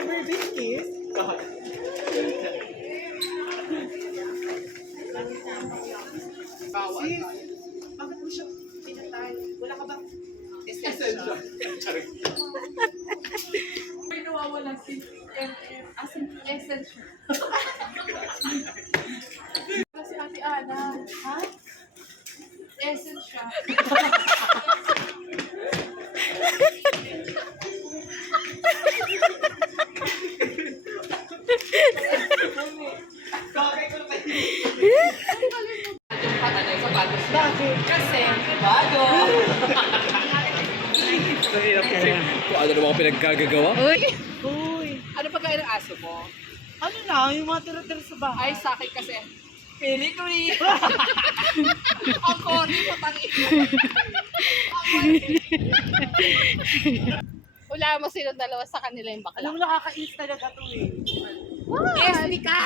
never been kissed? Sis, bakit mo siya pinatay? Wala ka bang essential? May nawawala si as in essence siya. Kasi Ate Ana, ha? Essence siya. Bakit? Kasi, bago. Kung ano naman ako pinaggagawa? Uy! Uy, Ano pagkain ng aso mo? ano na, yung mga tira-tira sa bahay. Ay, sa akin kasi, pili-kuli. Ang corny mo, tangin. Wala mo silang dalawa sa kanila yung bakla. Alam mo, nakakainis talaga to eh. Yes, ka!